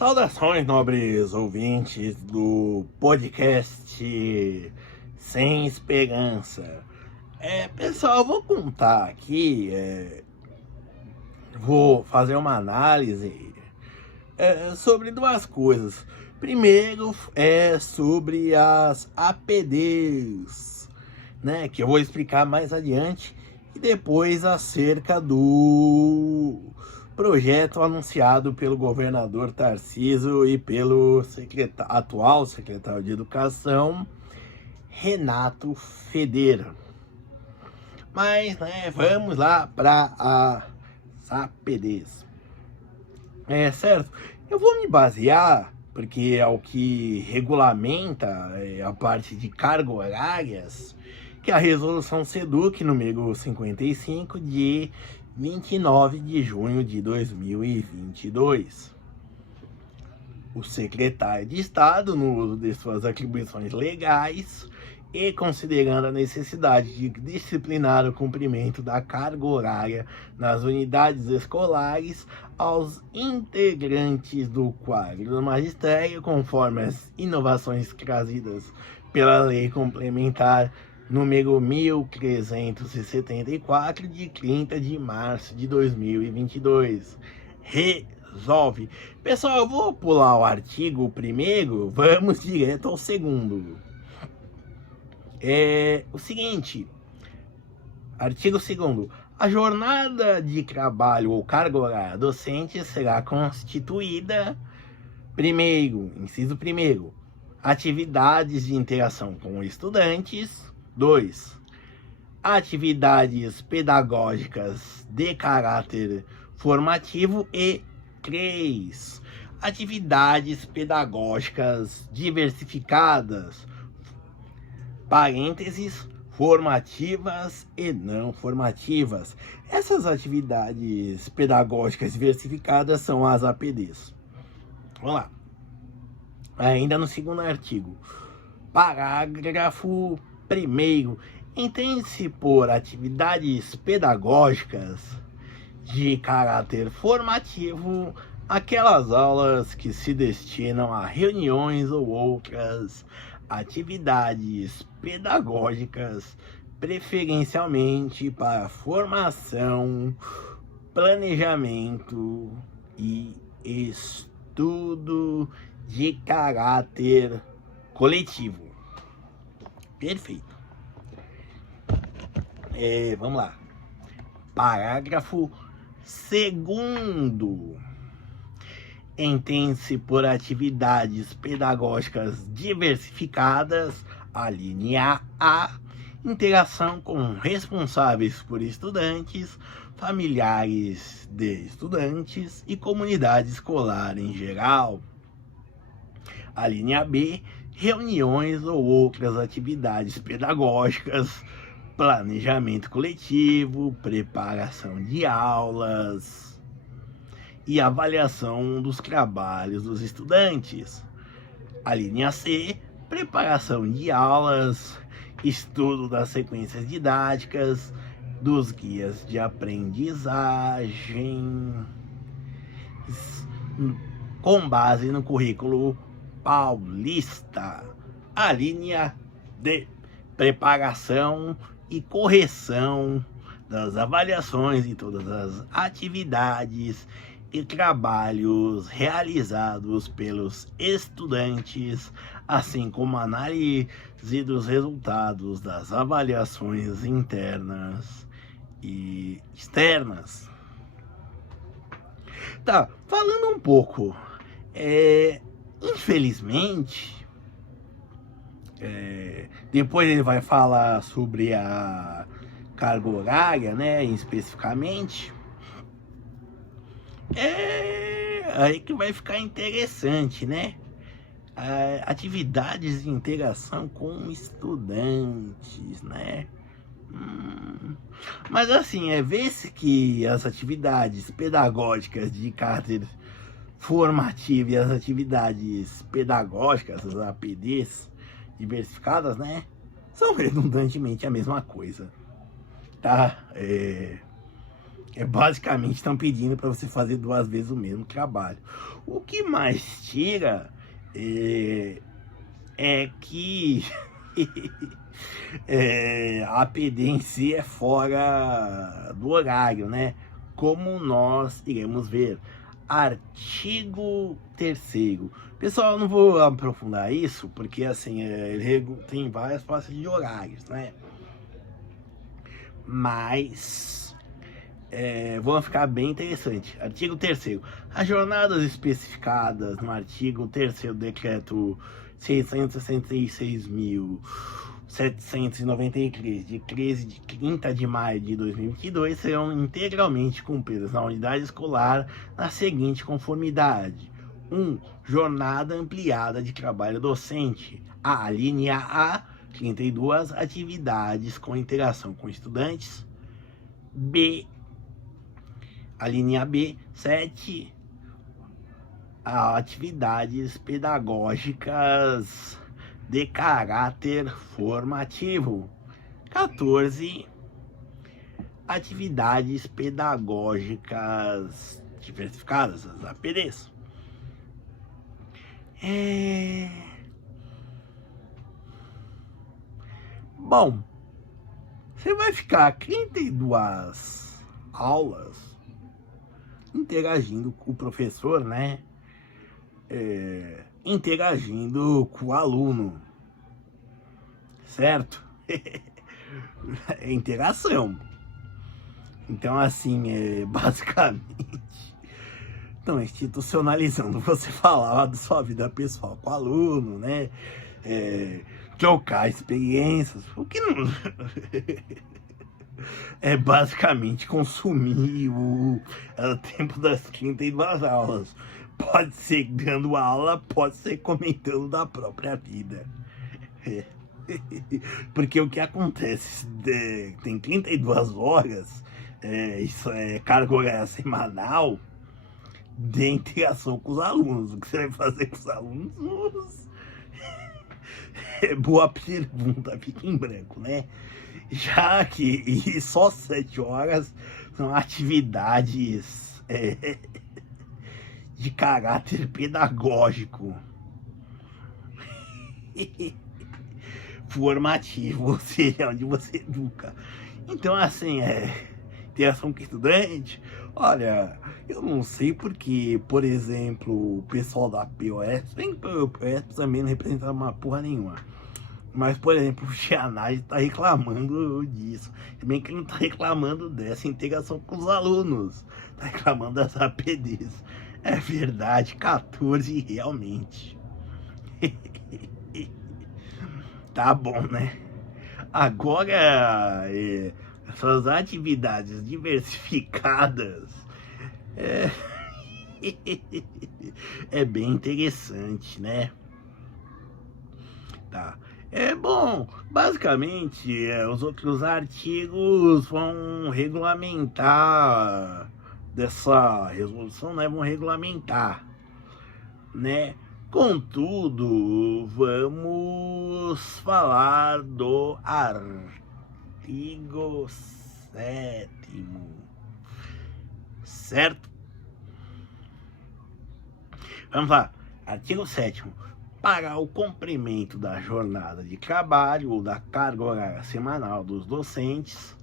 Saudações, nobres ouvintes do podcast Sem Esperança. Pessoal, eu vou contar aqui, vou fazer uma análise sobre duas coisas. Primeiro é sobre as APDs, né, que eu vou explicar mais adiante, e depois acerca do projeto anunciado pelo governador Tarcísio e pelo atual secretário de Educação, Renato Federa. Mas, né, vamos lá para as APDs. Certo, eu vou me basear, porque é o que regulamenta a parte de cargas horárias, que é a resolução SEDUC número 55 de 29 de junho de 2022. O secretário de Estado, no uso de suas atribuições legais e considerando a necessidade de disciplinar o cumprimento da carga horária nas unidades escolares, aos integrantes do quadro do magistério, conforme as inovações trazidas pela Lei Complementar número 1374, de 30 de março de 2022. Resolve. Pessoal, eu vou pular o artigo primeiro, vamos direto ao segundo. O seguinte, artigo 2º. A jornada de trabalho ou carga horária docente será constituída, inciso 1º, atividades de interação com estudantes. 2. Atividades pedagógicas de caráter formativo. E 3. Atividades pedagógicas diversificadas, parênteses, formativas e não formativas. Essas atividades pedagógicas diversificadas são as APDs. Vamos lá. Ainda no segundo artigo. Parágrafo 1º. Entende-se por atividades pedagógicas de caráter formativo aquelas aulas que se destinam a reuniões ou outras atividades pedagógicas, preferencialmente para formação, planejamento e estudo de caráter coletivo. Perfeito. Vamos lá. Parágrafo 2º. Entende-se por atividades pedagógicas diversificadas, a linha A, interação com responsáveis por estudantes, familiares de estudantes e comunidade escolar em geral. A linha B, reuniões ou outras atividades pedagógicas, planejamento coletivo, preparação de aulas e avaliação dos trabalhos dos estudantes. A linha C, preparação de aulas, estudo das sequências didáticas, dos guias de aprendizagem, com base no currículo paulista. A linha D, preparação e correção das avaliações e todas as atividades e trabalhos realizados pelos estudantes, assim como análise dos resultados das avaliações internas e externas. Tá, falando um pouco, infelizmente, depois ele vai falar sobre a carga horária, né, especificamente. Aí que vai ficar interessante, né? Atividades de interação com estudantes, né? Mas assim, vê-se que as atividades pedagógicas de caráter formativo e as atividades pedagógicas, as APDs diversificadas, né, são redundantemente a mesma coisa, tá? Basicamente estão pedindo para você fazer 2 vezes o mesmo trabalho. O que mais tira é que a APD em si é fora do horário, né? Como nós iremos ver. Artigo 3º. Pessoal, eu não vou aprofundar isso, porque assim, tem várias faixas de horários, né? Mas vão ficar bem interessante. Artigo 3º. As jornadas especificadas no artigo 3º do decreto 666.793, de 30 de maio de 2022, serão integralmente cumpridas na unidade escolar na seguinte conformidade: 1. Jornada ampliada de trabalho docente. A linha A, 32 atividades com interação com estudantes. B, a linha B, 7 atividades pedagógicas de caráter formativo. 14 atividades pedagógicas diversificadas, as APDs. Bom, você vai ficar 32 aulas interagindo com o professor, né? Interagindo com o aluno, certo? É interação. Então, assim, basicamente, estão institucionalizando você falar da sua vida pessoal com o aluno, né? Trocar experiências, o que não... é basicamente consumir o tempo das 32 aulas. Pode ser dando aula, pode ser comentando da própria vida. Porque o que acontece, tem 32 horas, isso é carga horária semanal de interação com os alunos. O que você vai fazer com os alunos? Boa pergunta, fica em branco, né? Já que só 7 horas são atividades de caráter pedagógico formativo, ou seja, onde você educa. Então, assim, interação com estudante, olha, eu não sei porque, por exemplo, o pessoal da POS, bem que o POS também não representa uma porra nenhuma, mas, por exemplo, o Gianage tá reclamando disso. Se bem que ele não tá reclamando dessa integração com os alunos, tá reclamando das APDs. É verdade, 14 realmente. Tá bom, né? Agora, essas atividades diversificadas é bem interessante, né? Tá. Bom, basicamente, os outros artigos vão regulamentar dessa resolução, né? Vão regulamentar, né? Contudo, vamos falar do artigo 7º, certo? Vamos lá, artigo 7º. Para o cumprimento da jornada de trabalho ou da carga horária semanal dos docentes,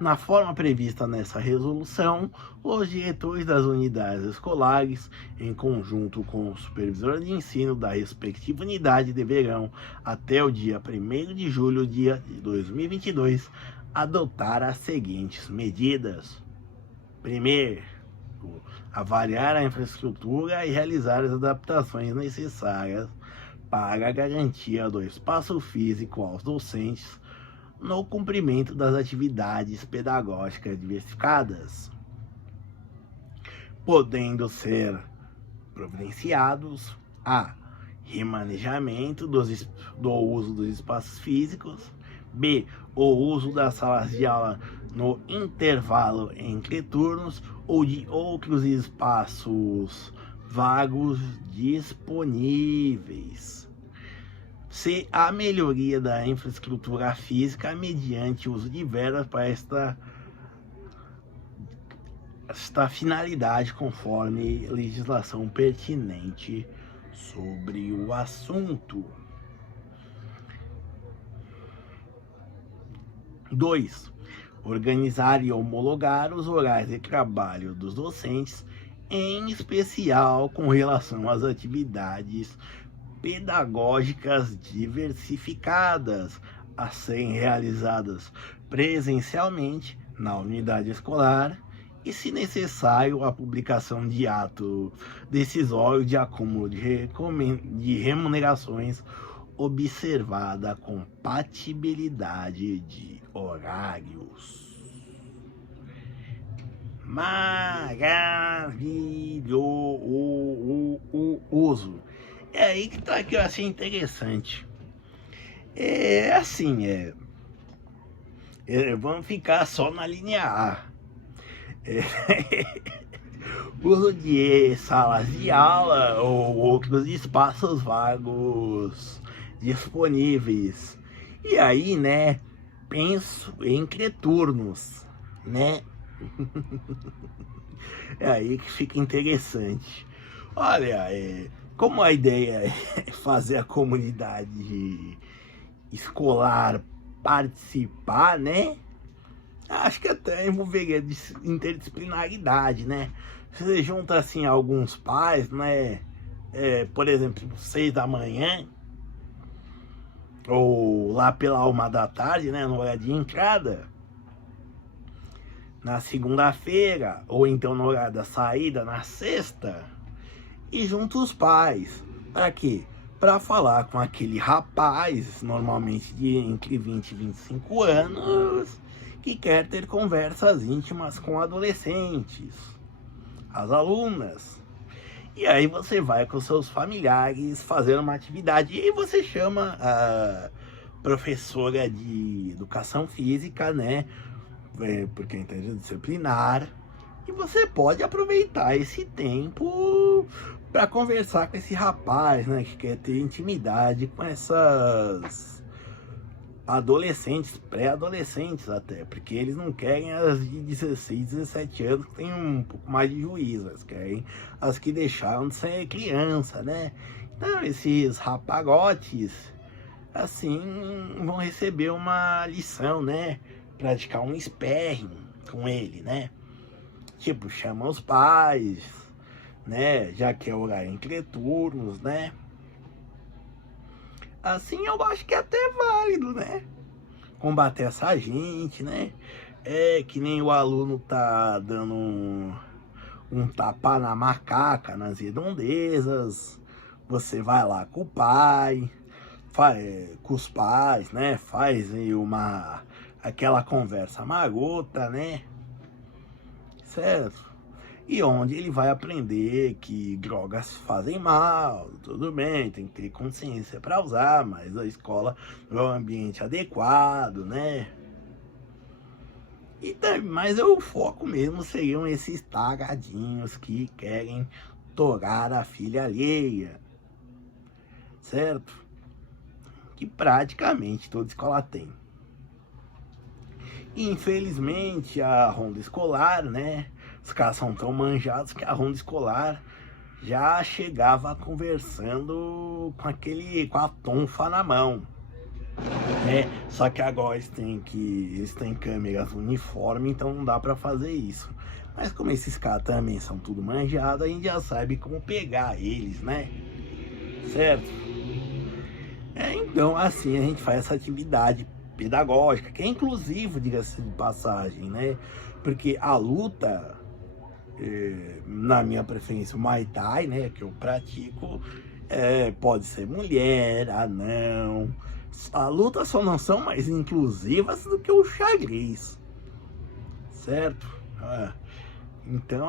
na forma prevista nessa resolução, os diretores das unidades escolares, em conjunto com o supervisor de ensino da respectiva unidade, deverão, até o dia 1º de julho de 2022, adotar as seguintes medidas. Primeiro, avaliar a infraestrutura e realizar as adaptações necessárias para a garantia do espaço físico aos docentes no cumprimento das atividades pedagógicas diversificadas, podendo ser providenciados a remanejamento do uso dos espaços físicos, b, o uso das salas de aula no intervalo entre turnos ou de outros espaços vagos disponíveis. C, a melhoria da infraestrutura física mediante o uso de verbas esta finalidade conforme legislação pertinente sobre o assunto. 2. Organizar e homologar os horários de trabalho dos docentes, em especial com relação às atividades pedagógicas diversificadas a serem realizadas presencialmente na unidade escolar e, se necessário, a publicação de ato decisório de acúmulo de remunerações, observada a compatibilidade de horários. Maravilhoso. É aí que tá, que eu achei interessante. Vamos ficar só na linha A. Uso de salas de aula ou outros espaços vagos disponíveis. E aí, né, penso entre turnos, né? É aí que fica interessante. Olha, como a ideia é fazer a comunidade escolar participar, né? Acho que até envolveria interdisciplinaridade, né? Você junta assim alguns pais, né? Por exemplo, 6 da manhã, ou lá pela 1 da tarde, né? No horário de entrada, na segunda-feira, ou então no horário da saída, na sexta, e junta os pais. Para quê? Para falar com aquele rapaz, normalmente de entre 20 e 25 anos, que quer ter conversas íntimas com adolescentes, as alunas. E aí você vai com seus familiares fazer uma atividade e você chama a professora de educação física, né? Porque é interdisciplinar. E você pode aproveitar esse tempo para conversar com esse rapaz, né? Que quer ter intimidade com essas adolescentes, pré-adolescentes até, porque eles não querem as de 16, 17 anos que tem um pouco mais de juízo, eles querem as que deixaram de ser criança, né? Então esses rapagotes, assim, vão receber uma lição, né? Praticar um sparring com ele, né? Tipo, chama os pais, né? Já que é horário entre turnos, né? Assim eu acho que é até válido, né? Combater essa gente, né? Que nem o aluno tá dando um tapa na macaca, nas redondezas. Você vai lá com o pai, com os pais, né? Faz aí aquela conversa marota, né? Certo? E onde ele vai aprender que drogas fazem mal, tudo bem, tem que ter consciência para usar, mas a escola é um ambiente adequado, né? Mas o foco mesmo seriam esses tagadinhos que querem torar a filha alheia, certo? Que praticamente toda escola tem. E, infelizmente, a ronda escolar, né? Os caras são tão manjados que a ronda escolar já chegava conversando com a tonfa na mão, né? Só que agora eles têm câmeras uniforme, então não dá pra fazer isso. Mas como esses caras também são tudo manjados, a gente já sabe como pegar eles, né? Certo? Então, assim, a gente faz essa atividade pedagógica, que é inclusivo, diga-se de passagem, né? Porque a luta, na minha preferência, o Muay Thai, né, que eu pratico, pode ser mulher, anão. A luta só não são mais inclusivas do que o xadrez, certo? Então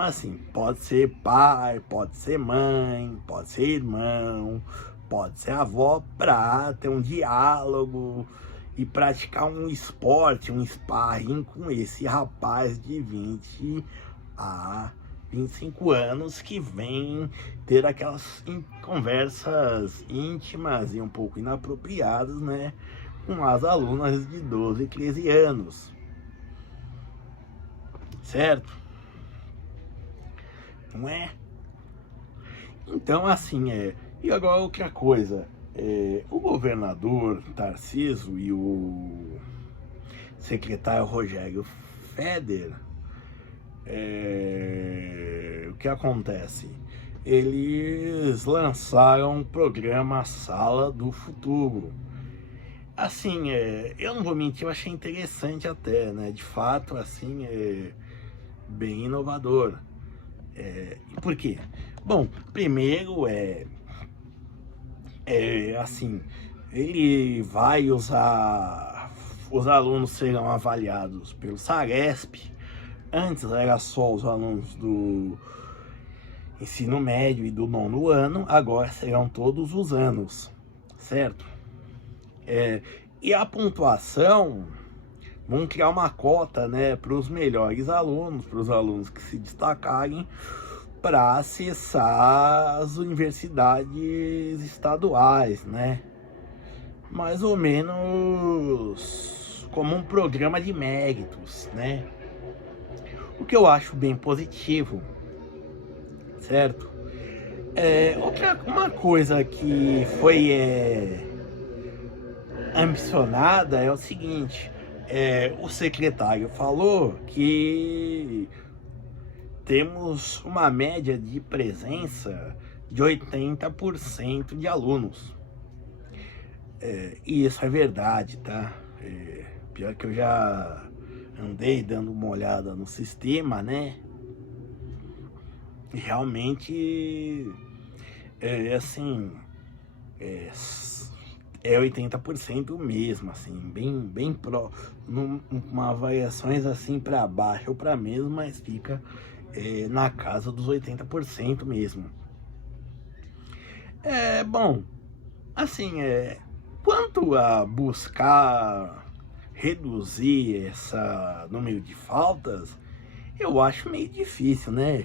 assim, pode ser pai, pode ser mãe, pode ser irmão, pode ser avó, pra ter um diálogo e praticar um esporte, um sparring com esse rapaz de 20 a 25 anos que vem ter aquelas conversas íntimas e um pouco inapropriadas, né, com as alunas de 12 e 13 anos. certo? Não é? Então, assim, e agora outra coisa, o governador Tarcísio e o secretário Rogério Feder, o que acontece? Eles lançaram o programa Sala do Futuro. Assim, eu não vou mentir, eu achei interessante até, né? De fato, assim, bem inovador. Por quê? Bom, primeiro assim, ele vai usar, os alunos serão avaliados pelo Saresp. Antes era só os alunos do ensino médio e do 9º ano, agora serão todos os anos, certo? E a pontuação, vão criar uma cota, né, para os melhores alunos, para os alunos que se destacarem, para acessar as universidades estaduais, né? Mais ou menos como um programa de méritos, né? O que eu acho bem positivo, certo? Uma coisa que foi ambicionada é o seguinte, o secretário falou que temos uma média de presença de 80% de alunos. E isso é verdade, tá? Pior que eu já andei dando uma olhada no sistema, né? E realmente, assim, é 80% mesmo, assim, bem uma variações assim para baixo ou para mesmo, mas fica na casa dos 80% mesmo. Bom, assim, quanto a buscar reduzir esse número de faltas, eu acho meio difícil, né?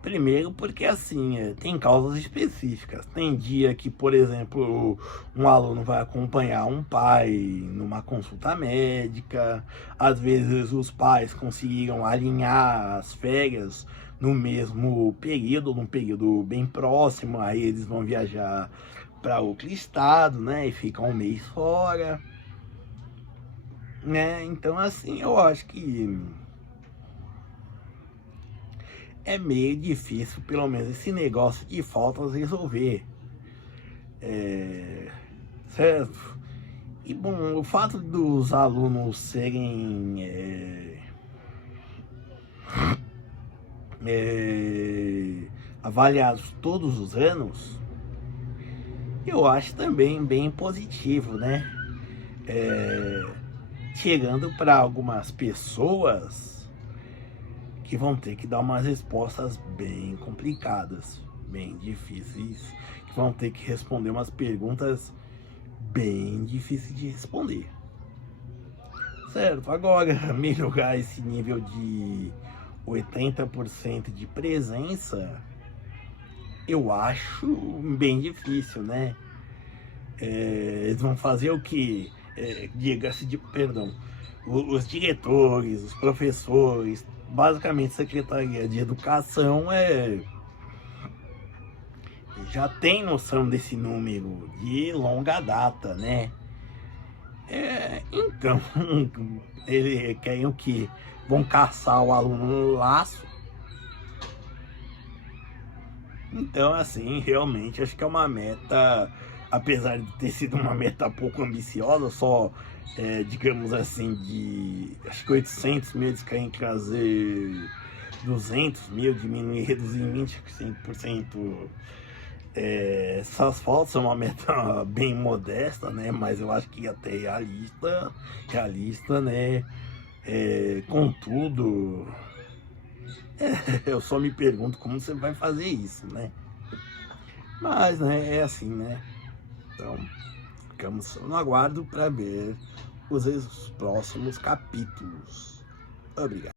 Primeiro porque, assim, tem causas específicas. Tem dia que, por exemplo, um aluno vai acompanhar um pai numa consulta médica. Às vezes os pais conseguiram alinhar as férias no mesmo período, num período bem próximo. Aí eles vão viajar para outro estado, né? E ficam um mês fora, né? Então, assim, eu acho que é meio difícil, pelo menos, esse negócio de faltas resolver. Certo? E, bom, o fato dos alunos serem avaliados todos os anos, eu acho também bem positivo, né? Chegando para algumas pessoas que vão ter que dar umas respostas bem complicadas, bem difíceis, que vão ter que responder umas perguntas bem difíceis de responder. Certo, agora melhorar esse nível de 80% de presença, eu acho bem difícil, né? Eles vão fazer o que? Diga-se de perdão, os diretores, os professores, basicamente Secretaria de Educação já tem noção desse número de longa data, né? Então, eles querem o que? Vão caçar o aluno no laço. Então, assim, realmente acho que é uma meta, apesar de ter sido uma meta pouco ambiciosa, só, digamos assim, de acho que 800 mil, eles querem trazer 200 mil, diminuir, reduzir em 25%. Essas faltas são uma meta bem modesta, né? Mas eu acho que até realista, né? Contudo, eu só me pergunto como você vai fazer isso, né? Mas, né, é assim, né? Então, ficamos no aguardo para ver os próximos capítulos. Obrigado.